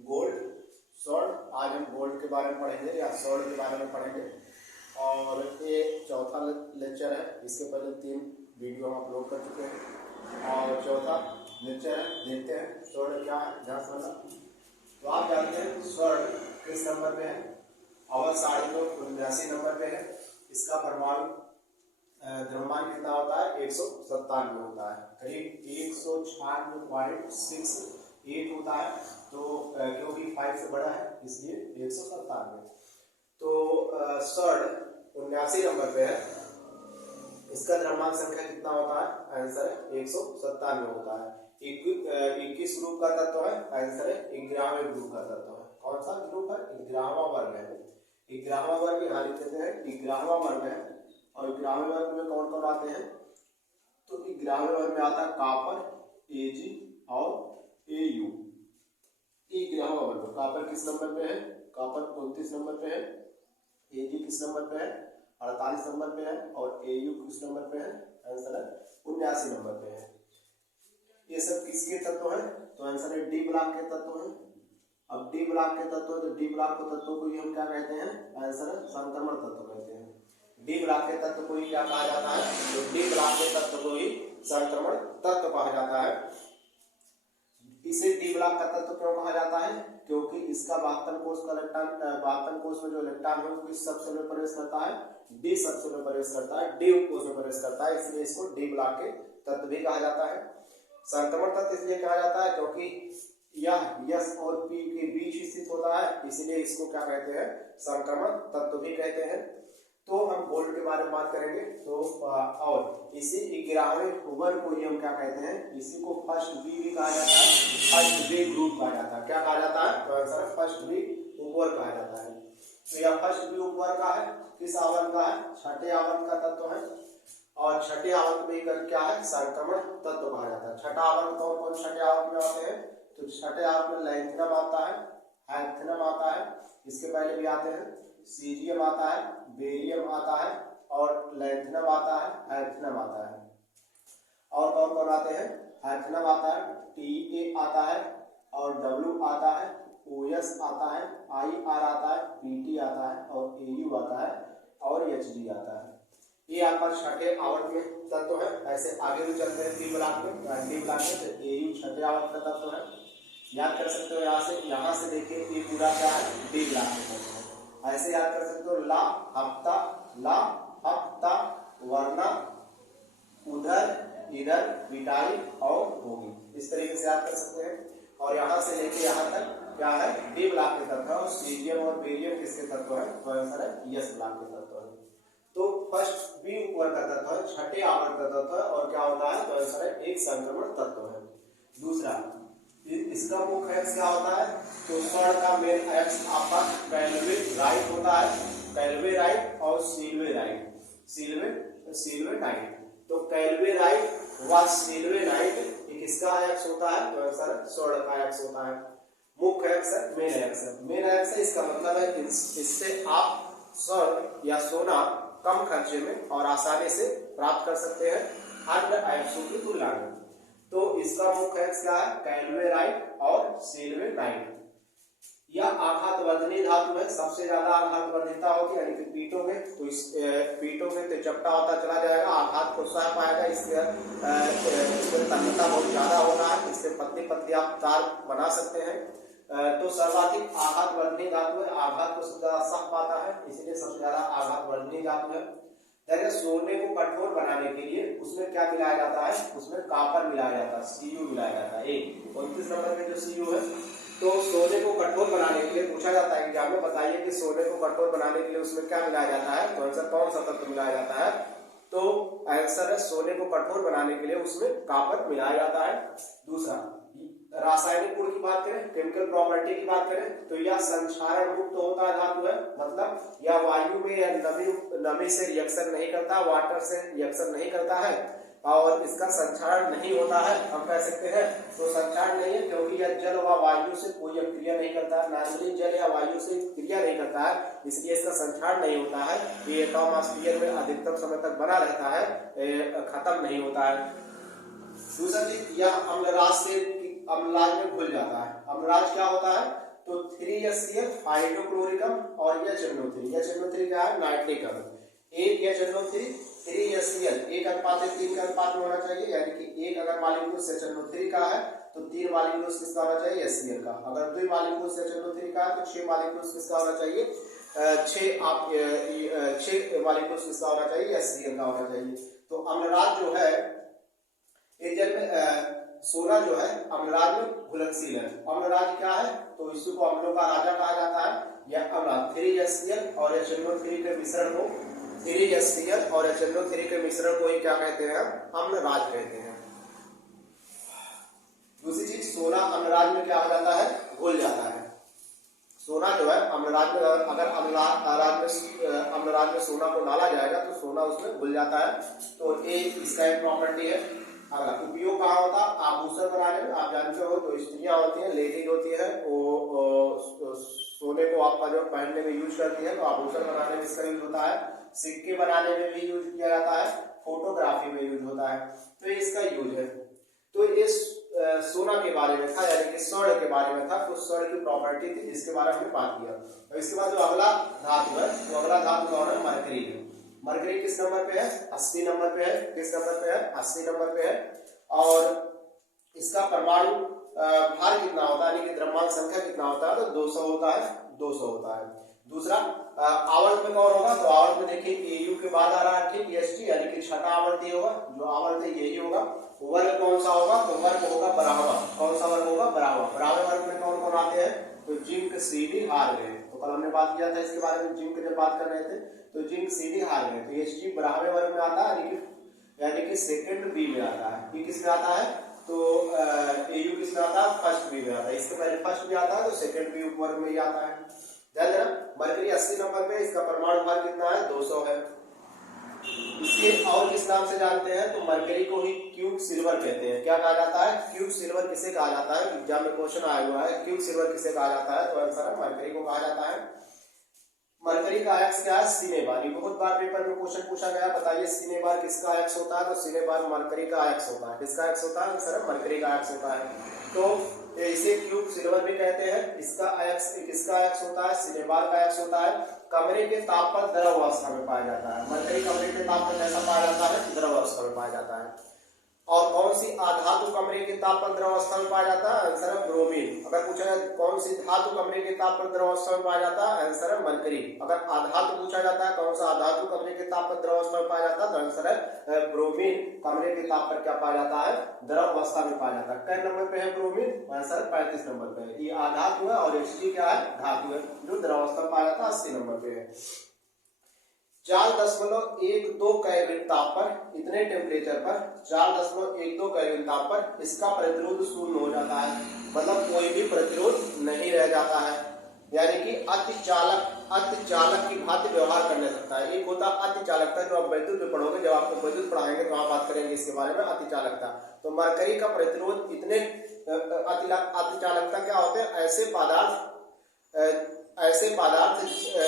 Gold, स्वर्ण। आज हम गोल्ड के बारे में पढ़ेंगे या स्वर्ण के बारे में पढ़ेंगे। और ये चौथा लेक्चर है। इसके पहले 3 वीडियो हम अपलोड कर चुके हैं और चौथा लेक्चर है। देखते हैं स्वर्ण क्या है, ध्यान से समझना। तो आप जानते हैं स्वर्ण किस नंबर पे है? अवर सारणी में 79 नंबर पे है। इसका परमाणु द्रव्यमान कितना होता है? 197 होता है, करीब 196.68 होता है। तो क्योंकि 5 से बड़ा है इसलिए 197। तो स्वर्ण 79 नंबर पे है। इसका द्रव्यमान संख्या कितना होता है? आंसर है 197 होता है। 21 ग्रुप का तत्व है। आंसर है 11वें ग्रुप का तत्व है। कौन सा ग्रुप है? 11वां वर्ग है। 11वां वर्ग यहाँ लिख देते हैं, 11वां वर्ग है। और 11वें वर्ग में कौन कौन आते हैं? तो 11वें वर्ग में आता है कॉपर, Ag और Au। 11वां वर्ग। कॉपर किस नंबर पे है? कॉपर 29 नंबर पे है। Ag किस नंबर पे है? 48 नंबर पे है। और Au किस नंबर पे है? आंसर है 79 नंबर पे है। ये सब किसके तत्व हैं? तो आंसर है डी ब्लॉक के तत्व हैं। अब डी ब्लॉक के तत्व, तो डी ब्लॉक के तत्व को ही हम क्या कहते हैं? आंसर है संक्रमण तत्व कहते हैं। डी ब्लॉक के तत्व को ही क्या कहा जाता है? तो डी ब्लॉक के तत्व को ही संक्रमण तत्व कहा जाता है। इसे डी ब्लॉक का तत्व क्यों कहा जाता है? क्योंकि इसका वाहकन कोष का इलेक्ट्रॉन, वाहकन कोष में जो इलेक्ट्रॉन है वो किस सबसे में प्रवेश करता है? डी सबसे में प्रवेश करता है, डी कोष में प्रवेश करता है, इसलिए इसको डी ब्लॉक के तत्व भी कहा जाता है। संक्रमण तत्व इसलिए कहा जाता है क्योंकि यह S और P के बीच स्थित होता है, इसलिए इसको क्या कहते हैं? संक्रमण तत्व भी कहते हैं। तो हम गोल्ड के बारे में बात करेंगे। तो और इसी 11वें वर्ग को ही हम क्या कहते हैं? इसी को फर्स्ट बी भी कहा जाता है, फर्स्ट बी ग्रुप कहा जाता है। क्या कहा जाता है? तो आंसर है फर्स्ट बी उपवर्ग कहा जाता है। तो यह फर्स्ट बी उपवर्ग का है। किस आवर्त का है? छठे आवर्त का तत्व है। और छठे आवर्त में क्या है? संक्रमण तत्व कहा जाता है। छठा आवर्त कौन कौन छठे आवर्त में आते हैं? तो छठे आवर्त में लैंथनम आता है, हैंथनम आता है, इसके पहले भी आते हैं, सीरियम आता है, बेरियम आता है, और लैंथनम आता है, हैंथनम आता है। और कौन कौन आते हैं? हैंथनम आता है, TA आता है, और W आता है, OS आता है, IR आता है, PT आता है, और AU आता है, और HD आता है। ये आपका छठे आवर्त में तत्व है। ऐसे आगे भी चलते हैं डी ब्लॉक में। डी ब्लॉक में तो AU छठे आवर्त का तत्व है। याद कर सकते हो यहाँ से देखिए ये पूरा क्या है? डी ब्लॉक में तत्व है। ऐसे याद कर सकते हो ला हफ्ता वरना उधर इधर पिटाई और होगी, इस तरीके से याद कर सकते हैं। और यहाँ से लेके यहाँ तक क्या है? डी ब्लॉक के तत्व है। और सीरियम और बेरियम किसके तत्व है? तो आंसर है यस ब्लॉक के तत्व है। तो फर्स्ट बी उपवर्ग का तत्व है, छठे आवर्त का तत्व है। और क्या होता है? तो आंसर है एक संक्रमण तत्व है। दूसरा, इसका मुख्य एक्स क्या होता है? तो स्वर्ण का मेन एक्स आपका कैल्वे राइट होता है, कैल्वे राइट और सिल्वे राइट, सिल्वे नाइट। तो कैल्वे राइट व सिल्वे नाइट ये किसका एक्स होता है? तो आंसर स्वर्ण का एक्स होता है। मुख्य एक्स है, मेन एक्स है। मेन एक्स है, इसका मतलब है इससे आप स्वर्ण या सोना कम खर्चे में और आसानी से प्राप्त कर सकते हैं अन्य एक्सों की तुलना में। तो इसका मुख्य एक्स क्या है? कैल्वे राइट और सिल्वे नाइट। यह आघातवर्धनी धातु है, सबसे ज्यादा आघातवर्धिता होती है, यानी कि पीटोगे तो चपटा होता चला जाएगा, आघात को सह पाएगा। इसके तन्यता बहुत ज्यादा होता है, इससे पतली पतली आप तार बना सकते हैं। तो सर्वाधिक आघातवर्धनी धातु है, आघात को सबसे ज्यादा सह पाता है, इसलिए सबसे ज्यादा आघातवर्धनी धातु है। सोने को कठोर बनाने के लिए उसमें क्या मिलाया जाता है? उसमें कॉपर मिलाया जाता है, Cu मिलाया जाता है। 29 नंबर में जो Cu है, तो सोने को कठोर बनाने के लिए पूछा जाता है एग्जाम में, बताइए कि सोने को कठोर बनाने के लिए उसमें क्या मिलाया जाता है? तो आंसर कौन सा तत्व मिलाया जाता है? तो आंसर है सोने को कठोर बनाने के लिए उसमें कॉपर मिलाया जाता है। दूसरा, रासायनिक गुण की बात करें, केमिकल प्रॉपर्टी की बात करें, तो यह संक्षारण मुक्त होता है धातु है, मतलब यह वायु में या नमी से रिएक्शन नहीं करता, वाटर से रिएक्शन नहीं करता है, और इसका संक्षारण नहीं होता है। हम कह सकते हैं तो संक्षारण नहीं है क्योंकि यह जल व वायु से कोई क्रिया नहीं करता है, नॉर्मली जल या वायु से क्रिया नहीं करता है, इसलिए इसका संक्षारण नहीं होता है। ये एटमॉस्फेयर में अधिकतम समय तक बना रहता है, खत्म नहीं होता है। दूसरा चीज, यह अम्लराज से अम्लराज में घुल जाता है। अम्लराज क्या होता है? तो 3HCl हाइड्रोक्लोरिकम और HNO3, HNO3 क्या है, नाइट्रिक अम्ल। एक HNO3 3HCl, एक अनुपात 3 का अनुपात में होना चाहिए, यानी कि एक अगर मॉलिक्यूल HNO3 का है तो 3 मॉलिक्यूल किसका होना चाहिए, HCl का। अगर 2 मॉलिक्यूल HNO3 का है तो 6 मॉलिक्यूल किसका होना चाहिए, 6 मॉलिक्यूल किसका होना चाहिए, HCl का होना चाहिए। तो अम्लराज जो है ये जब सोना जो है अम्लराज में घुलनशील है। अम्लराज क्या है, तो इसको अम्लों का राजा कहा जाता है। यह अम्लराज 3HCl और HNO3 के मिश्रण को 3HCl और HNO3 के मिश्रण को ही क्या कहते हैं, अम्लराज कहते हैं। दूसरी चीज, सोना अम्लराज में क्या हो जाता है, घुल जाता है। सोना जो है अम्लराज में, अगर अम्लराज में सोना को डाला जाएगा तो सोना उसमें घुल जाता है। तो ये इसका एक प्रॉपर्टी है। अगला उपयोग कहाँ होता है, आभूषण बनाने में। आप जानते हो तो स्त्रियां होती हैं, लेडीज होती है, वो सोने को आपका जो पहनने में यूज करती है, तो आभूषण बनाने में इसका यूज होता है। सिक्के बनाने में भी यूज किया जाता है, फोटोग्राफी में यूज होता है, तो इसका यूज है। तो इस सोना के बारे में था, यानी कि स्वर्ण के बारे में था, तो स्वर्ण की प्रॉपर्टी थी जिसके बारे में हमने बात किया। और इसके बाद जो अगला धातु है, तो अगला धातु कौन है, मरकरी है। मरकरी किस नंबर पे है, 80 नंबर पे है। किस नंबर पे है, 80 नंबर पे है। और इसका परमाणु भार कितना होता है, यानी कि द्रव्यमान संख्या कितना होता है, तो 200 होता है, 200 होता है। दूसरा आवर्त में कौन होगा, तो आवर्त में देखिए AU के बाद आ रहा है, ठीक, ST, यानी कि छठा आवर्त ये होगा, जो आवर्त है यही होगा। वर्ग कौन सा होगा, तो वर्ग होगा बराबर। कौन सा वर्ग होगा, बराबर। बराबर वर्ग में कौन कौन आते हैं, तो जिंक, CD, हार्गेन। तो कल हमने बात किया था इसके बारे में, जिंक जब बात कर रहे थे, तो जिंक, CD, हार्गेन। तो ST बराबर वर्ग में आता है, यानी कि सेकंड बी में आता है। ये किस में आता है, तो AU किस में आता है, फर्स्ट बी में आता है। इसके पहले फर्स्ट बी आता है तो सेकंड बी वर्ग में ही आता है। ध्यान देना, मरकरी 80 नंबर पे, इसका परमाणु भार कितना है, 200 है। इसे और किस नाम से जानते हैं, तो मरकरी को ही क्यूब सिल्वर कहते हैं। क्या कहा जाता है, क्यूब सिल्वर किसे कहा जाता है, एग्जाम में क्वेश्चन आया हुआ है, क्यूब सिल्वर किसे कहा जाता है, तो आंसर है मरकरी को कहा जाता है। मरकरी का अयस्क क्या है, सिनेबार। बहुत बार पेपर में क्वेश्चन पूछा गया, बताइए सिनेबार किसका अयस्क होता है, तो सिनेबार मरकरी का अयस्क होता है। किसका अयस्क होता है, आंसर है मरकरी का अयस्क होता है। तो इसे क्यूब सिल्वर भी कहते हैं। इसका अयस्क किसका अयस्क होता है, सिनेबार का अयस्क होता है। कमरे के ताप पर द्रव अवस्था में पाया जाता है। मरकरी कमरे के ताप पर कैसा पाया जाता है, द्रव अवस्था में पाया जाता है। और कौन सी आधातु कमरे के ताप पर द्रव अवस्था में पाया जाता है, आंसर है ब्रोमीन। अगर पूछा जाए कौन सी धातु कमरे के ताप पर द्रव अवस्था में पाया जाता है, आंसर है मरकरी। अगर आधातु पूछा जाता है कौन सा आधातु कमरे के ताप पर द्रव अवस्था में पाया जाता है, तो आंसर है ब्रोमीन। कमरे के ताप पर क्या पाया जाता है, द्रव अवस्था में पाया जाता है। कै नंबर पे है ब्रोमीन, आंसर 35 नंबर पे है। ये आधातु है और HG क्या है, धातु है, जो द्रव अवस्था में पाया जाता है, 80 नंबर पे है। 4.12 केल्विन ताप पर, इतने टेम्परेचर पर 4.12 केल्विन ताप पर इसका प्रतिरोध शून्य हो जाता है। मतलब कोई भी प्रतिरोध नहीं रह जाता है, यानी कि अतिचालक की भांति व्यवहार करने सकता है। एक होता है अतिचालकता, जो आप वैद्युत में पढ़ोगे, जब आपको वैद्युत पढ़ाएंगे तो आप बात करेंगे इसके बारे में, अतिचालकता। तो मरकरी का प्रतिरोध इतने अतिचालकता क्या होते हैं, ऐसे पदार्थ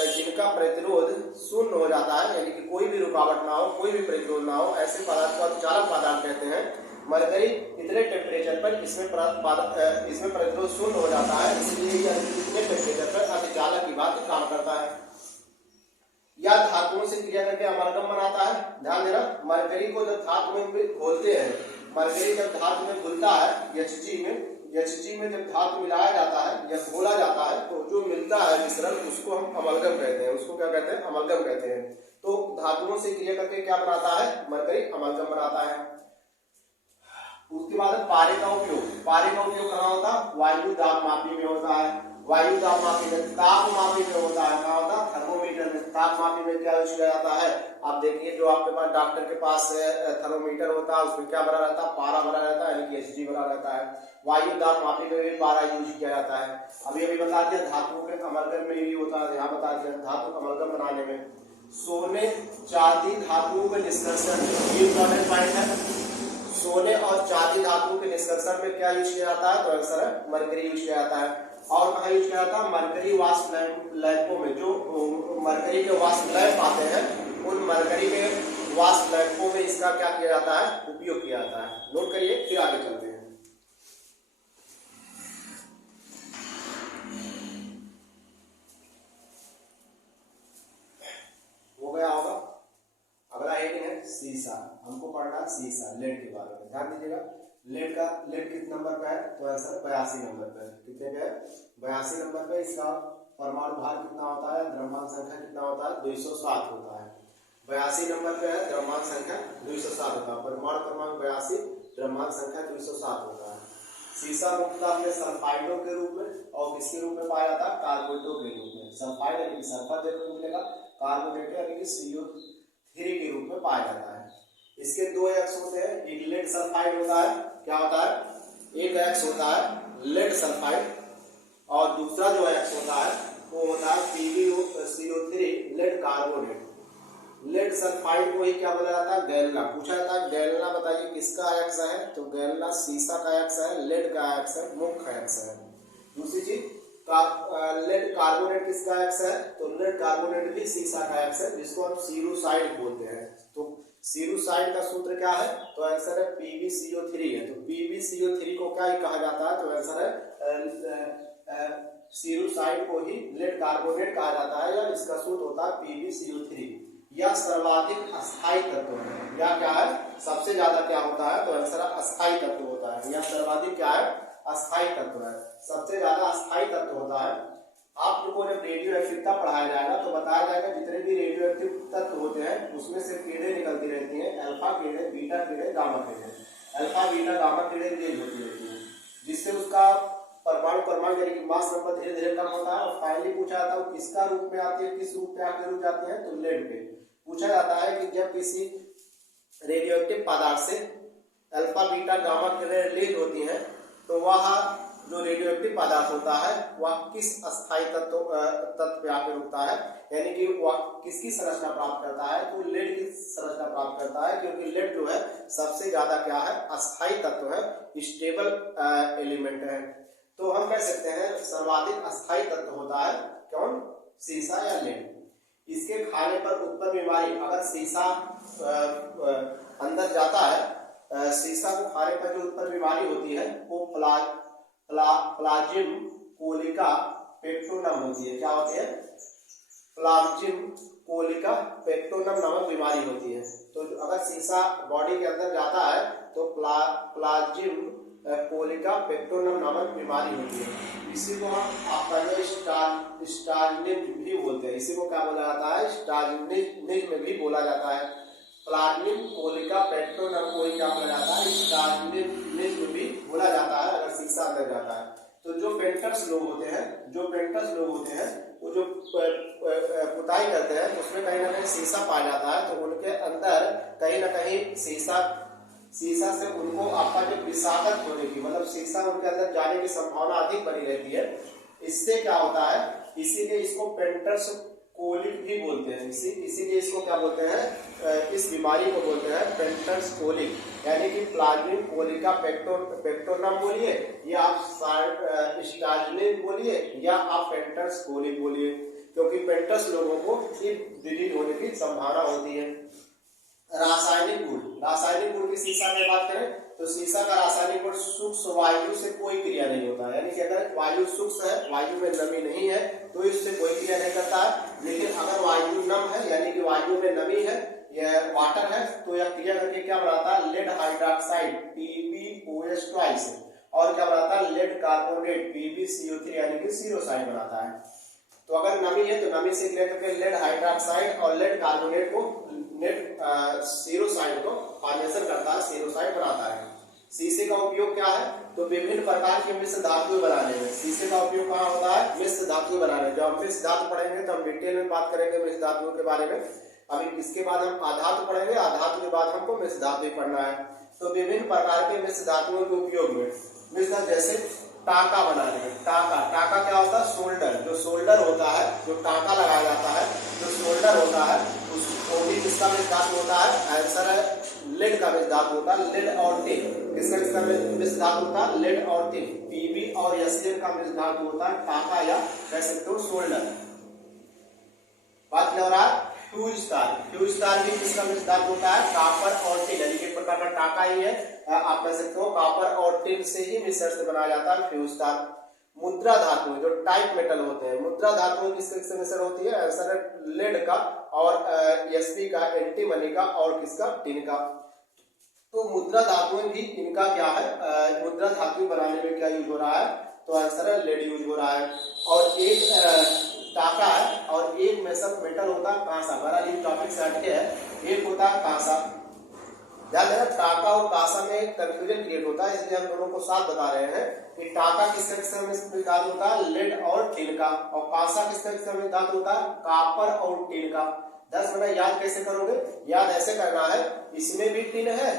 जिनका प्रतिरोध शून्य हो जाता है, यानी कि कोई भी रुकावट ना हो, कोई भी प्रतिरोध ना हो, ऐसे पदार्थ को अतिचालक पदार्थ कहते हैं। मरकरी इतने टेम्परेचर पर इसमें प्रतिरोध शून्य हो जाता है, इसलिए इतने टेम्परेचर पर अतिचालक की बात काम करता है। या धातुओं से क्रिया करके अमलगम बनाता है। ध्यान देना, मरकरी को जब धातु में घोलते हैं, मरकरी जब धातु में घुलता है HG में जब धातु मिलाया जाता है या घोला जाता है, तो जो मिलता है मिश्रण, उसको हम अमलगम कहते हैं। उसको क्या कहते हैं, अमलगम कहते हैं। तो धातुओं से क्रिया करके क्या बनाता है, मरकरी अमलगम बनाता है। उसके बाद पारे का उपयोग कहाँ होता है, वायु दाब मापी में होता है। वायु दाब मापी में, ताप मापी में होता है, कहाँ होता है, थर्मोमीटर में। ताप मापी में क्या यूज किया जाता है, आप देखिए जो आपके पास डॉक्टर के पास थर्मोमीटर होता है, उसमें क्या भरा रहता है, पारा भरा रहता है, यानी कि HG भरा रहता है। वायु दाब मापी में भी पारा यूज किया जाता है। अभी बता दिया धातुओं के अमलगम में भी होता है, यहाँ बता दिया धातु अमलगम बनाने में। सोने चांदी धातुओं के निष्कर्षण, ये इंपॉर्टेंट पॉइंट है। सोने और चांदी धातुओं के निष्कर्षण में क्या यूज किया जाता है, तो आंसर है मरकरी यूज किया जाता है। और कहाँ यूज किया जाता है, मरकरी वाष्प लैंपों में। जो मरकरी के वाष्प लैंप आते हैं, उन मरकरी के वाष्प लैंपों में इसका क्या किया जाता है, उपयोग किया जाता है। नोट करिए, फिर आगे चलते हैं। है सीसा, लेड के बारे में ध्यान दीजिएगा। लेड किस नंबर पे है, तो आंसर 82 नंबर पे है। कितने पे है, 82 नंबर पे। इसका परमाणु भार कितना होता है, द्रव्यमान संख्या कितना होता है, 207 होता है। 82 नंबर पे है, द्रव्यमान संख्या 207 होता है। परमाणु क्रमांक 82, द्रव्यमान संख्या 207 होता है। सीसा मुख्यतः अपने सल्फाइडों के रूप में और किसके रूप में पाया जाता है, कार्बोनेटों के रूप में। सल्फाइड यानी कि सल्फर देखने को मिलेगा, कार्बोनेट यानी कि CO3 के रूप में पाया जाता है। इसके दो एक्स होते हैं, एक लेड सल्फाइड होता है, क्या होता है, एक एक्स होता है लेड सल्फाइड और दूसरा जो एक्स होता है वो होता है PbCO3 lead carbonate. Lead sulphide को ही क्या बोला जाता है, गैलना। पूछा जाता है गैलना बताइए किसका एक्स है, तो गैलना सीसा का एक्स है, लेड का एक्स है, मुख्य एक्स है। दूसरी चीज लेड कार्बोनेट किसका एक्स है, तो लेड कार्बोनेट भी सीसा का एक्स है, जिसको हम सीरोसाइड बोलते हैं। तो सीरोसाइड का सूत्र क्या है, तो आंसर है PbCO3 है। तो PbCO3 को क्या कहा जाता है, तो आंसर है सीरोसाइड को ही लेड कार्बोनेट कहा जाता है, या इसका सूत्र होता है PbCO3। यह सर्वाधिक अस्थायी तत्व है, या क्या है, सबसे ज्यादा क्या होता है, तो आंसर अस्थायी तत्व होता है। यह सर्वाधिक क्या है, अस्थायी तत्व है, सबसे ज्यादा अस्थायी तत्व होता है। आप लोगों को जब रेडियो एक्टिविटी पढ़ाया जाएगा तो बताया जाएगा जितने भी रेडियो एक्टिव तत्व होते हैं उसमें से किरणें निकलती रहती हैं, अल्फा किरणें, बीटा किरणें, गामा किरणें। अल्फा बीटा गामा किरणें रिलीज होती रहती हैं, जिससे उसका परमाणु क्रमांक यानी कि मास नंबर धीरे धीरे कम होता है। और फाइनली पूछा जाता है किसका रूप में आती है, किस रूप में आकर रुक जाती है, तो लेड पे। पूछा जाता है कि जब किसी रेडियो एक्टिव पदार्थ से अल्फा बीटा गामा किरणें रिलीज होती हैं तो वह जो रेडियो एक्टिव पदार्थ होता है वह किस अस्थायी तत्व पे आकर रुकता है, यानी कि वह किसकी संरचना प्राप्त करता है, तो लेड की संरचना प्राप्त करता है। क्योंकि लेड जो है सबसे ज्यादा क्या है, अस्थायी तत्व है, स्टेबल एलिमेंट है। तो हम कह सकते हैं सर्वाधिक अस्थायी तत्व होता है कौन, सीसा या लेड। इसके खाने पर उत्पन्न बीमारी, अगर सीसा अंदर जाता है, सीसा को खाने पर जो उत्पन्न बीमारी होती है वो प्लाज्म कोलिका पेक्टोनम होती है। क्या होती है, प्लाज्म कोलिका पेक्टोनम नामक बीमारी होती है। तो अगर सीसा बॉडी के अंदर जाता है तो प्लाज्म कोलिका पेक्टोनम नामक बीमारी होती है। इसी को हम आपका स्टार्निज्म भी बोलते हैं। इसी को क्या बोला जाता है, स्टार्निज्म भी बोला जाता है। प्लाज्म कोलिका पेक्टोनम को क्या बोला जाता है, स्टार्निज्म भी बोला जाता है अगर सीसा अंदर जाता है। तो जो पेंटर्स लोग होते हैं वो जो पुताई करते हैं उसमें कहीं ना कहीं सीसा पाया जाता है। तो उनके अंदर कहीं ना कहीं सीसा से उनको आपका जो विषाक्त होने की, मतलब सीसा उनके अंदर जाने की संभावना अधिक बनी रहती है। इससे क्या होता है, इसीलिए इसको पेंटर्स कोलिक भी बोलते हैं। इसीलिए इसको क्या बोलते हैं, इस बीमारी को बोलते हैं पेंटर्स कोलिक, यानी कि प्लाज्म कोलिका पेक्टोनम बोलिए, या आप स्टार्निज्म बोलिए, या आप पेंटर्स कोलिक बोलिए, क्योंकि पेंटर्स लोगों को डिजीज होने की संभावना होती है। रासायनिक गुण की सीसा में बात करें तो सीसा का रासायनिक गुण सूक्ष्म वायु से कोई क्रिया नहीं होता है, यानी कि अगर वायु सूक्ष्म है, वायु में नमी नहीं है तो इससे कोई क्रिया नहीं करता है। लेकिन अगर वायु नम है यानी कि वायु में नमी है, यह वाटर है, तो यह क्रिया करके क्या बनाता है, लेड हाइड्रोक्साइड PbOH2 और क्या बनाता है, लेड कार्बोनेट PbCO3 यानी कि सीरोसाइड बनाता है। तो अगर नमी है तो नमी से क्रिया करके लेड हाइड्रोक्साइड और लेड कार्बोनेट को सीरोसाइड को फॉर्मेशन करता है, सीरोसाइड बनाता है। सीसे का उपयोग क्या है, तो विभिन्न प्रकार के मिश्र धातुएं बनाने में। सीसे का उपयोग कहाँ होता है, मिश्र धातुएं बनाने में। जब हम मिश्र धातु पढ़ेंगे तो हम डिटेल में बात करेंगे मिश्र धातुओं के बारे में। अभी इसके बाद हम आधातु पढ़ेंगे, आधातु के बाद हमको मिश्र धातु पढ़ना है। तो विभिन्न प्रकार के मिश्र धातुओं के उपयोग में मिश्र, जैसे टाका बनाने में, टाका क्या होता है, शोल्डर, जो शोल्डर होता है, जो टाका लगाया जाता है, जो शोल्डर होता है उसको भी किसका मिश्र धातु होता है, आंसर है लेड का मिश्र धातु होता है, लेड और टिन। किसका मिश्र धातु होता है, लेड और टिन। Pb और Sn का मिश्र धातु होता है टाका, या कह सकते हो शोल्डर। बात क्या हो रहा है, फ्यूज स्टार भी किसका मिश्र धातु होता है, कॉपर और टिन, यानी कि एक प्रकार का टाका ही है, आप कह सकते हो कॉपर और टिन से ही मिश्रण से बनाया जाता है फ्यूज स्टार। मुद्रा धातु जो टाइप मेटल होते हैं, मुद्रा धातु किससे मिश्रण होती है, आंसर है लेड का और Sp का, एंटीमनी का और किसका, टिन का। तो मुद्रा धातुएं भी इनका क्या है, मुद्रा धातु बनाने में क्या यूज हो रहा है, तो आंसर है लेड यूज हो रहा है। और एक टाका है और एक में सब मेटल होता है कांसा। बहरहाल ये टॉपिक से हटके है, एक होता है कांसा। ध्यान देना टाका और कांसा में कंफ्यूजन क्रिएट होता है, इसलिए हम दोनों को साथ बता रहे हैं कि टाका किस किस्म में धातु होता है, लेड और टिन का, और कांसा किस किस्म में धातु होता है, कापर और टिन का। 10 मिनट याद कैसे करोगे, याद ऐसे करना है, इसमें भी टिन है,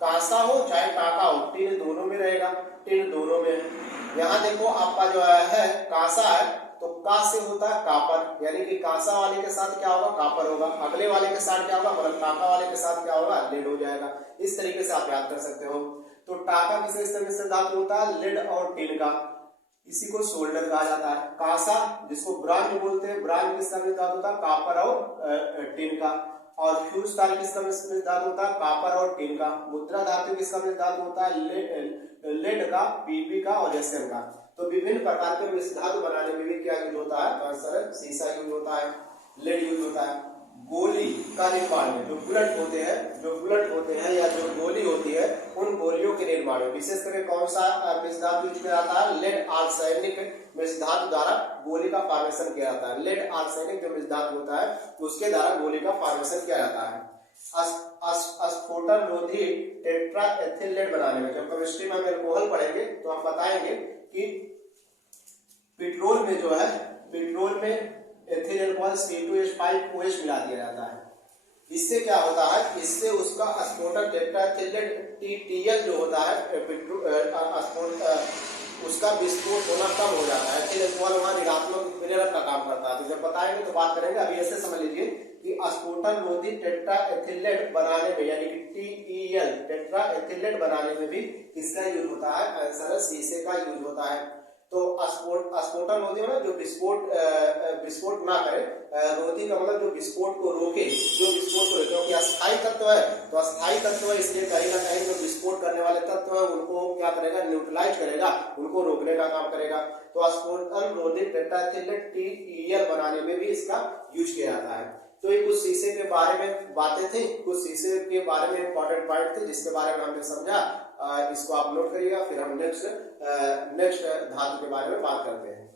कांसा हो चाहे टाका हो, टिन दोनों में रहेगा, टिन दोनों में है। यहाँ देखो आपका जो है कांसा है, तो का से होता है कापर, यानी कि कांसा वाले के साथ क्या होगा, कापर होगा। अगले वाले के साथ क्या होगा, मतलब टाका वाले के साथ क्या होगा, लेड हो जाएगा। इस तरीके से आप याद कर सकते हो। तो टाका किस तरह से धातु होता है, लेड और टिन का, इसी को सोल्डर कहा जाता है। कांसा जिसको ब्रांज बोलते हैं, ब्रांज किसका धातु होता है, कापर और टिन का। और फ्यूज तार किसका धातु होता है, कापर और टिन का। मुद्रा धातु किसका धातु होता है, लेड का, पीबी का और एसएम का। तो विभिन्न प्रकार के मिश्र धातु बनाने में भी क्या यूज होता है, आंसर सीसा यूज होता है, लेड यूज होता है। गोली का निर्माण में जो बुलेट होते हैं या जो गोली होती है, उन गोलियों के निर्माण में विशेष करके कौन सा मिश्र धातु यूज किया जाता है, लेड आर्सेनिक मिश्र धातु द्वारा गोली का फॉर्मेशन किया जाता है। लेड आर्सेनिक जो मिश्र धातु होता है उसके द्वारा गोली का फॉर्मेशन किया जाता है। स्फोटन रोधी टेट्रा एथिल लेड बनाने में, जब केमिस्ट्री में हम एल्कोहल पढ़ेंगे तो हम बताएंगे कि पेट्रोल में जो है, पेट्रोल में एथिल अल्कोहल C2H5OH मिला दिया जाता है। इससे क्या होता है, इससे उसका स्फोटक टेट्राएथिलेट TTL जो होता है उसका विस्फोट होना कम हो जाता है। एथिल अल्कोहल वहां ऋणात्मक विनिर्णय का काम करता है। तो जब बताएंगे तो बात करेंगे, अभी ऐसे समझ लीजिए कि स्फोटन रोधी टेट्राएथिलेट बनाने में, यानी कि TEL टेट्राएथिलेट बनाने में भी किसका यूज होता है, आंसर शीशे का यूज होता है। तो स्फोटन रोधी ना, जो विस्फोट ना करे, रोधी का मतलब जो विस्फोट को रोके, क्योंकि अस्थायी तत्व है, तो अस्थायी तत्व है, इसलिए कहीं ना कहीं जो विस्फोट करने वाले तत्व है उनको क्या करेगा, न्यूट्रलाइज करेगा, उनको रोकने का काम करेगा। तो स्फोटन रोधी टेट्राएथिलेट TEL बनाने में भी इसका यूज किया जाता है। तो ये कुछ शीशे के बारे में बातें थी, कुछ शीशे के बारे में इंपॉर्टेंट पॉइंट थे जिसके बारे में हमने समझा। इसको आप नोट करिएगा, फिर हम नेक्स्ट धातु के बारे में बात करते हैं।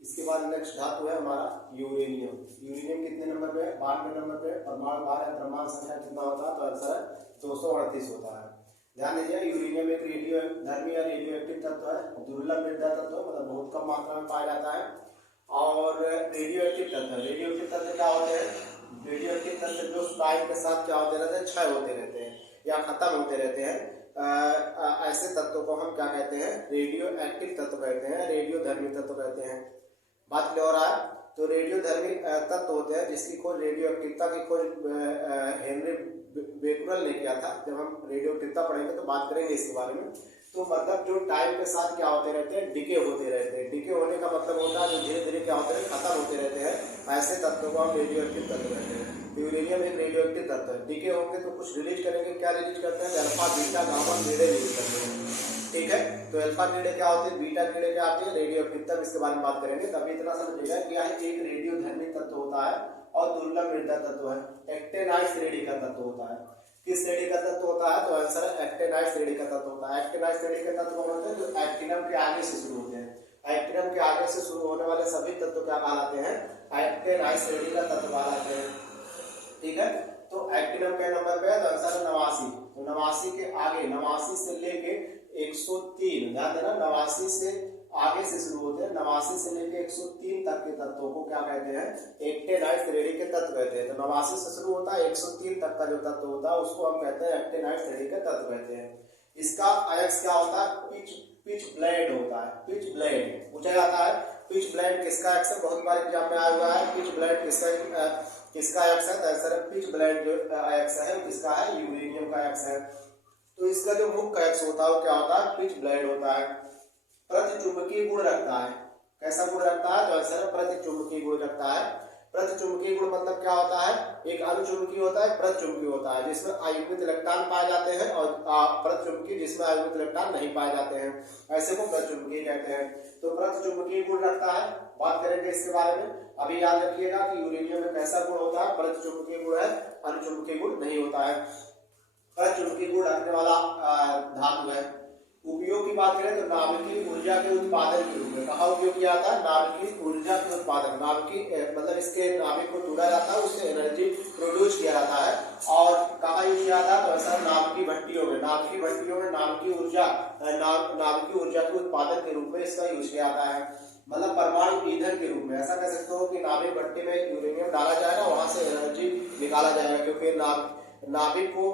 इसके बाद नेक्स्ट धातु है हमारा यूरेनियम। यूरेनियम कितने नंबर पे है, 12वें नंबर पे। परमाणु भार है, द्रव्यमान संख्या कितना होता है, तो आंसर है 238 होता है। ध्यान दीजिए, यूरेनियम एक रेडियोधर्मी या रेडियो एक्टिव तत्व है, दुर्लभ मृदा तत्व है, मतलब बहुत कम मात्रा में पाया जाता है। और रेडियो एक्टिव तत्व क्या होते हैं, रेडियो एक्टिव तत्व जो टाइम के साथ क्या होते रहते हैं, क्षय होते रहते हैं या खत्म होते रहते हैं। ऐसे तत्वों को हम क्या कहते हैं, रेडियो एक्टिव तत्व कहते हैं, रेडियोधर्मी तत्व कहते हैं। बात क्लियर हो रहा है। तो रेडियोधर्मी तत्व होते हैं जिसकी खोज, रेडियो एक्टिवता की खोज हेनरी बेकुरल ने किया था। जब हम रेडियो एक्टिवता पढ़ेंगे तो बात करेंगे इसके बारे में। तो मतलब जो टाइम के साथ क्या होते रहते हैं, डिके होते रहते हैं। डिके होने का मतलब होता है जो धीरे धीरे क्या होते हैं, खत्म होते रहते हैं, ऐसे तत्वों को हम रेडियो एक्टिव तत्व कहते हैं। यूरेनियम एक रेडियो एक्टिव तत्व है। डिके होंगे तो कुछ रिलीज करेंगे, क्या रिलीज करते हैं, अल्फा बीटा गामा कीड़े रिलीज करते हैं। ठीक है, तो अल्फा कीड़े क्या होते हैं, बीटा कीड़े क्या होते हैं, रेडियो एक्टिव। इसके बारे में बात करेंगे, तभी इतना समझिएगा कि यह एक रेडियोधर्मी तत्व होता है और दुर्लभ मृदा तत्व है। एक्टिनाइड श्रेणी का तत्व होता है। किस श्रेणी का तत्व होता है, तो आंसर है एक्टिनाइड श्रेणी का तत्व होता है। एक्टिनाइड श्रेणी के तत्व कौन होते हैं, जो एक्टिनम के आगे से शुरू होते हैं। एक्टिनम के आगे से शुरू होने वाले सभी तत्व क्या कहलाते हैं, एक्टिनाइड श्रेणी का तत्व कहलाते हैं। ठीक है, तो एक्टिनम के नंबर पे है, तो आंसर है 89। तो 89 के आगे, 89 से लेके 103, ध्यान देना, 89 से आगे से शुरू होते हैं, 89 से लेके 103 तक के तत्वों को क्या कहते हैं, एक्टिनाइड श्रेणी के तत्व कहते हैं। तो 89 से शुरू होता है, 103 तक का जो तत्व होता है उसको हम कहते हैं एक्टिनाइड श्रेणी के तत्व कहते हैं। इसका अयस्क क्या होता है, पिच ब्लेड होता है। पिच ब्लेड पूछा जाता है, पिच ब्लेड किसका अयस्क है, बहुत बार एग्जाम में आया हुआ है। पिच ब्लेड किसका अयस्क है, तो आंसर है पिच ब्लेड जो अयस्क है किसका है, यूरेनियम का अयस्क है। तो इसका जो मुख्य अयस्क होता है वो क्या होता है, पिच ब्लेड होता है। प्रतिचुंबकीय गुण रखता है। कैसा गुण रखता है, तो आंसर है प्रतिचुंबकीय गुण रखता है। प्रतिचुंबकीय गुण मतलब क्या होता है, एक अनुचुंबकीय होता है, प्रतिचुंबकीय होता है जिसमें अयुग्मित इलेक्ट्रॉन पाए जाते हैं और प्रतिचुंबकीय जिसमें अयुग्मित इलेक्ट्रॉन नहीं पाए जाते हैं, ऐसे को प्रतिचुंबकीय कहते हैं। तो प्रतिचुंबकीय गुण रखता है, बात करेंगे इसके बारे में। अभी याद रखिएगा कि यूरेनियम में कैसा गुण होता है, प्रतिचुंबकीय गुण है, अनुचुंबकीय गुण नहीं होता है। प्रतिचुंबकीय गुण रखने वाला धातु है। उपयोग की बात करें तो नाभिकीय ऊर्जा के उत्पादन के रूप में कहाँ उपयोग किया जाता है, नाभिकीय ऊर्जा के उत्पादन, नाभिकीय मतलब इसके नाभिक को तोड़ा जाता है, उससे एनर्जी प्रोड्यूस किया जाता है। और कहाँ यूज किया जाता है, तो ऐसा नाभिकीय भट्टियों में, नाभिकीय भट्टियों में नाभिकीय ऊर्जा के उत्पादन के रूप में इसका यूज किया जाता है, मतलब परमाणु ईंधन के रूप में। ऐसा कह सकते हो कि नाभिक भट्टी में यूरेनियम डाला जाएगा, वहां से एनर्जी निकाला जाएगा, क्योंकि नाभिक को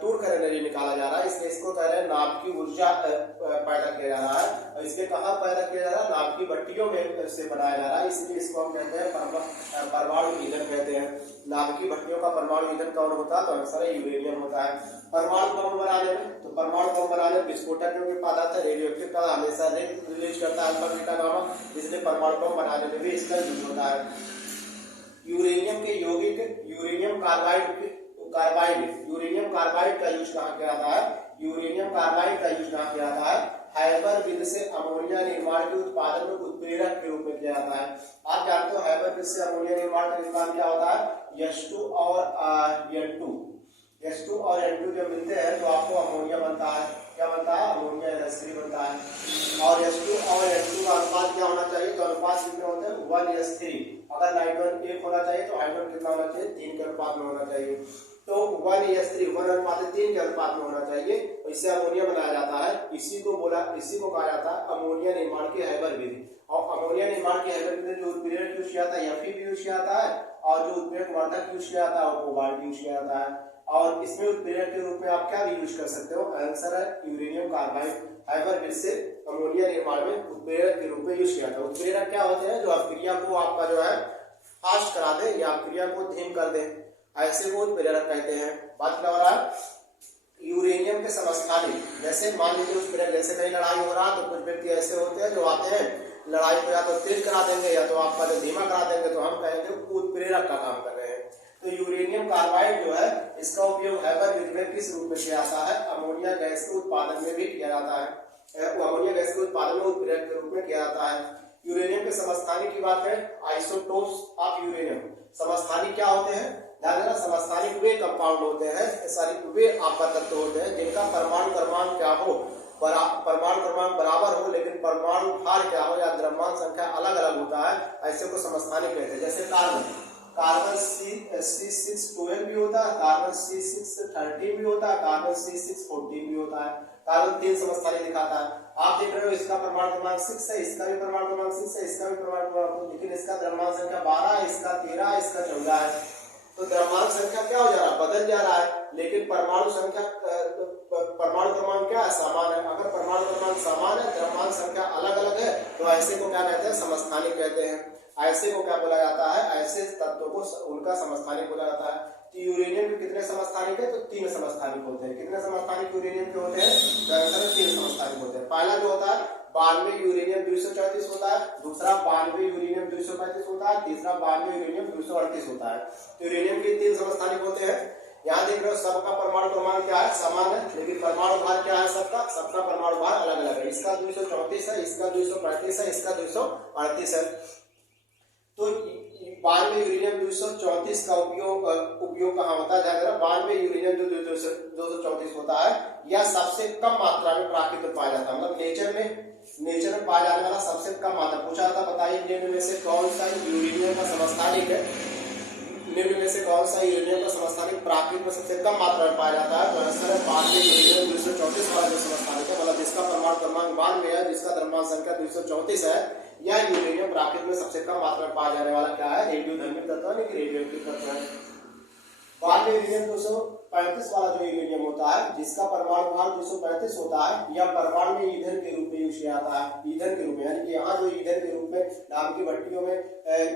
तोड़कर एनर्जी निकाला जा रहा है, इसलिए इसको कह रहे हैं नाभिकीय ऊर्जा पैदा किया जा रहा है। और इसके कहाँ पैदा किया जा रहा है, नाभिकीय भट्टियों में से बनाया जा रहा है, इसलिए इसको हम कहते हैं परमाणु ईंधन कहते हैं। नाभिकीय भट्टियों का परमाणु ईंधन कौन होता है, तो आंसर है यूरेनियम होता है। परमाणु बम बनाने में, तो परमाणु बम बनाने में विस्फोटक के पदार्थ है, रेडियोएक्टिव का हमेशा रिलीज करता है अल्फा बीटा गामा, इसलिए परमाणु बम बनाने में भी इसका यूज होता है। यूरेनियम के यौगिक यूरेनियम कार्बाइड का यूज कहाँ किया जाता है, यूरेनियम कार्बाइड का यूज कहाँ किया जाता है, हाइबर विद से अमोनिया निर्माण के उत्पादन में उत्प्रेरक के रूप में किया जाता है। आप जानते हो हाइबर विद से अमोनिया निर्माण का निर्माण क्या होता है, H2 और N2 और N2 जब मिलते हैं तो आपको अमोनिया बनता है, क्या बनता है, अमोनिया NH3 बनता है। और H2 और N2 का अनुपात क्या होना चाहिए, तो अनुपात कितने होते हैं, 1:3। अगर नाइट्रोजन 1 होना चाहिए तो हाइड्रोजन कितना होना चाहिए, 3 के अनुपात में होना चाहिए। तो 1:3 1:3 के अनुपात में होना चाहिए, इससे अमोनिया बनाया जाता है। इसी को कहा जाता है अमोनिया निर्माण की हाइबर विधि। और अमोनिया निर्माण की हाइबर विधि जो उत्प्रेरक यूज किया जाता है Fe यूज किया जाता है, और जो उत्प्रेरक वर्धक यूज किया जाता है वो कोबाल्ट यूज किया जाता है। और इसमें उत्प्रेरक के रूप में आप क्या भी यूज कर सकते हो, आंसर है यूरेनियम कार्बाइड हाइबर विधि से अमोनिया निर्माण में उत्प्रेरक के रूप में यूज किया जाता है। उत्प्रेरक क्या होते हैं, जो क्रिया को आपका जो है फास्ट करा दे या क्रिया को धीम कर दे, ऐसे को उत्प्रेरक कहते हैं। बात क्या हो रहा है, यूरेनियम के समस्थानिक, जैसे मान लीजिए उत्प्रेरक, जैसे कहीं लड़ाई हो रहा है तो कुछ व्यक्ति ऐसे होते हैं जो आते हैं लड़ाई को या तो तेज करा देंगे या तो आपका जो धीमा करा देंगे, तो हम कहेंगे उत्प्रेरक का काम कर रहे हैं। तो यूरेनियम कार्बाइड जो है इसका उपयोग हाइबर विधि में किस रूप में किया जाता है, अमोनिया गैस के उत्पादन में भी किया जाता है, अमोनिया गैस के उत्पादन में उत्प्रेरक के रूप में किया जाता है। यूरेनियम के समस्थानिक की बात करें, आइसोटोप्स ऑफ यूरेनियम, समस्थानिक क्या होते हैं, ध्यान देना, समस्थानिक वे कंपाउंड होते हैं, वे आपका तत्व होते हैं जिनका परमाणु क्रमांक क्या हो, परमाणु क्रमांक बराबर हो लेकिन परमाणु भार क्या हो या द्रव्यमान संख्या अलग अलग होता है, ऐसे को समस्थानिक कहते हैं। जैसे कार्बन C612 भी होता है, कार्बन C613 भी होता है, कार्बन C614 भी होता है। कार्बन 3 समस्थानिक दिखाता है। आप देख रहे हो इसका परमाणु क्रमांक 6 है, इसका भी परमाणु क्रमांक 6 है, इसका भी परमाणु क्रमांक, लेकिन इसका द्रव्यमान संख्या 12 है, इसका 13 है, इसका 14 है। तो द्रव्यमान संख्या क्या हो जा रहा है, बदल जा रहा है, लेकिन परमाणु संख्या परमाणु क्रमांक क्या है, समान है। अगर परमाणु क्रमांक समान है, द्रव्यमान संख्या अलग अलग है, तो ऐसे को क्या कहते हैं, समस्थानिक कहते हैं। ऐसे को क्या बोला जाता है, ऐसे तत्वों को उनका समस्थानिक बोला जाता है। तो यूरेनियम के कितने समस्थानिक है, तो 3 समस्थानिक होते हैं। कितने समस्थानिक यूरेनियम के होते हैं, तो आंसर 3 समस्थानिक होते हैं। पहला जो होता है 92 यूरेनियम 234 होता है, दूसरा 92 यूरेनियम 235 होता है, तीसरा 92 यूरेनियम 238 होता है। तो यूरेनियम के 3 समस्थानिक होते हैं। यहाँ देख रहे हो सबका परमाणु क्रमांक क्या है, समान है, लेकिन परमाणु भार क्या है, सबका परमाणु भार अलग अलग है। इसका 234 है, इसका 235 है, इसका 238 है। तो 92 यूरेनियम 234 का उपयोग कहाँ होता है, ध्यान देना, 92 यूरेनियम 234 होता है, यह सबसे कम मात्रा में प्राकृतिक में पाया जाता है, मतलब नेचर में पाया जाने वाला सबसे कम मात्रा। पूछा था, बताइए निम्न में से कौन सा यूरेनियम का समस्थानिक है, निम्न में से कौन सा यूरेनियम का समस्थानिक प्राकृतिक में सबसे कम मात्रा में पाया जाता है, तो आंसर है 92 यूरेनियम 234 वाला जो समस्थानिक है, मतलब जिसका परमाणु क्रमांक 92 है, जिसका द्रव्यमान संख्या 234 है, या यूरेनियम प्राकृतिक में सबसे कम मात्रा में पाया जाने वाला क्या है, रेडियोधर्मी तत्व है, रेडियोएक्टिव तत्व है। 92 यूरेनियम 235 वाला जो यूरेनियम होता है, जिसका परमाणु भार 235 होता है, यह परमाणु में ईंधन के रूप में यूज किया जाता है, ईंधन के रूप में, यानी कि यहाँ जो ईंधन के रूप में नाभिकीय भट्टियों में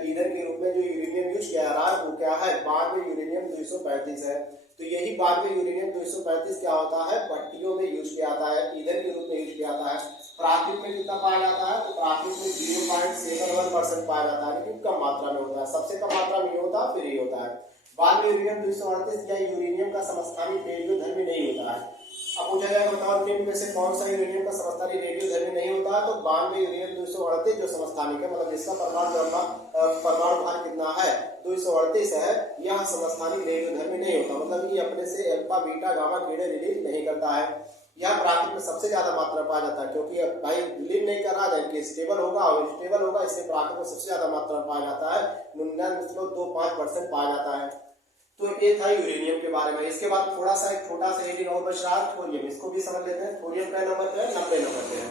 ईंधन के रूप में जो यूरेनियम यूज किया जा रहा है वो क्या है, 92 यूरेनियम 235 है। तो यही 92 यूरेनियम 235 क्या होता है, भट्टियों में यूज किया जाता है, ईंधन के रूप में यूज किया जाता है। प्राकृतिक में कितना पाया जाता है, तो प्राकृतिक में 0.0 89.71% पाया जाता है, लेकिन कम मात्रा में होता है। सबसे कम मात्रा में ये होता है, फिर ये होता है। बाद में यूरेनियम 238 या यूरेनियम का समस्थानिक रेडियोधर्मी नहीं होता है। अब पूछा जाएगा बताओ निम्न में से कौन सा यूरेनियम का समस्थानिक रेडियोधर्मी नहीं होता है, तो 92 यूरेनियम 238 जो समस्थानिक है, मतलब जिसका परमाणु भार कितना है 238 है, यह समस्थानिक रेडियोधर्मी नहीं होता, मतलब ये अपने से अल्फा बीटा गामा किरणें रिलीज नहीं करता है। यह प्राकृतिक में सबसे ज्यादा मात्रा पाया जाता है, क्योंकि भाई रिलीज नहीं कर रहा है कि स्टेबल होगा और स्टेबल होगा, इसलिए प्राकृतिक में सबसे ज्यादा मात्रा पाया जाता है, 99.25% पाया जाता है। तो ये था यूरेनियम के बारे में। इसके बाद थोड़ा सा एक छोटा सा हेडिंग और बच रहा है थोरियम, इसको भी समझ लेते हैं। थोरियम कै नंबर पे है? 90 नंबर पे है।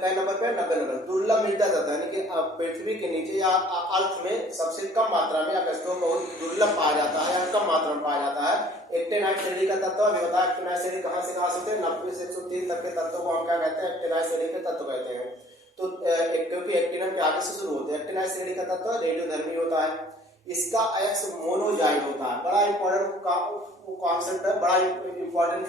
कै नंबर पे? 90 नंबर। दुर्लभ मिलता जाता है, यानी कि पृथ्वी के नीचे या अर्थ में सबसे कम मात्रा में या कस्तों बहुत दुर्लभ पाया जाता है या कम मात्रा में पाया जाता है। एक्टिनाइड श्रेणी का तत्व अभी बताया। एक्टिनाइड श्रेणी कहां से कहां से होते हैं? 90 से 103 तक के तत्वों को हम क्या कहते हैं? एक्टिनाइड श्रेणी के तत्व कहते हैं। तो क्योंकि एक्टिनम के आगे से शुरू होते हैं। एक्टिनाइड श्रेणी का तत्व रेडियोधर्मी होता है। इसका एक्स मोनोजाइड होता है। बड़ा इंपॉर्टेंट कॉन्सेप्ट है, बड़ा इंपॉर्टेंट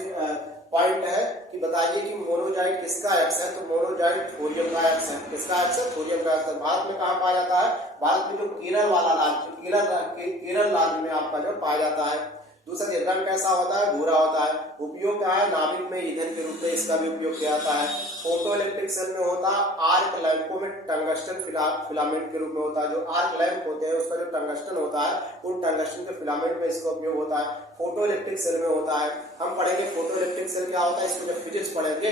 पॉइंट है कि बताइए कि मोनोजाइड किसका एक्स है, तो मोनोजाइड थोरियम का एक्स है। किसका एक्स है? थोरियम का एक्स है। भारत में कहाँ पाया जाता है? भारत में जो केरल वाला राज्य, केरल राज्य में आपका जो पाया जाता है। दूसरा रंग कैसा होता है? भूरा होता है। उपयोग क्या है? नाभिक में ईंधन के रूप में इसका भी उपयोग किया जाता है। फोटो इलेक्ट्रिक सेल में होता है। आर्क लैंपों में टंगस्टन फिलामेंट के रूप में होता है। जो आर्क लैंप होते हैं उसका जो टंगस्टन होता है, उन टंगस्टन के फिलामेंट में इसका उपयोग होता है। फोटो इलेक्ट्रिक सेल में होता है। हम पढ़ेंगे फोटो इलेक्ट्रिक सेल क्या होता है, इसको जब फिजिक्स पढ़ेंगे,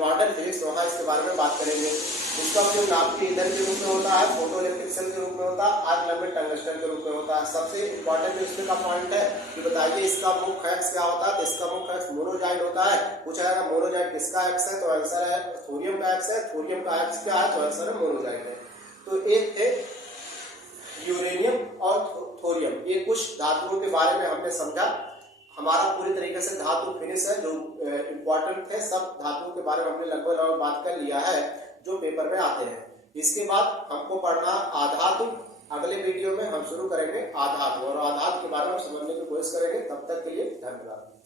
मॉडर्न फिजिक्स, वहां इसके बारे में बात करेंगे। इसका उपयोग नाभिकीय ईंधन के रूप में होता है, फोटो इलेक्ट्रिक सेल के रूप में होता है, आर्क लैंप में टंगस्टन के रूप में होता है। सबसे इंपॉर्टेंट इसमें का पॉइंट है कि बताइए इसका मुख्य एक्स क्या होता है, तो इसका मुख्य एक्स मोनोजाइड होता है। पूछा जाएगा मोनोजाइड किसका एक्स है, तो आंसर है थोरियम का एक्स है। थोरियम का एक्स क्या है, तो आंसर है मोनोजाइड है। तो एक थे यूरेनियम और थोरियम, ये कुछ धातुओं के बारे में हमने समझा। हमारा पूरी तरीके से धातु फिनिश है। जो इंपॉर्टेंट थे सब धातुओं के बारे में हमने लगभग बात कर लिया है जो पेपर में आते हैं। इसके बाद हमको पढ़ना आधातु। अगले वीडियो में हम शुरू करेंगे आधातु, और आधातु के बारे में समझने की कोशिश करेंगे। तब तक के लिए धन्यवाद।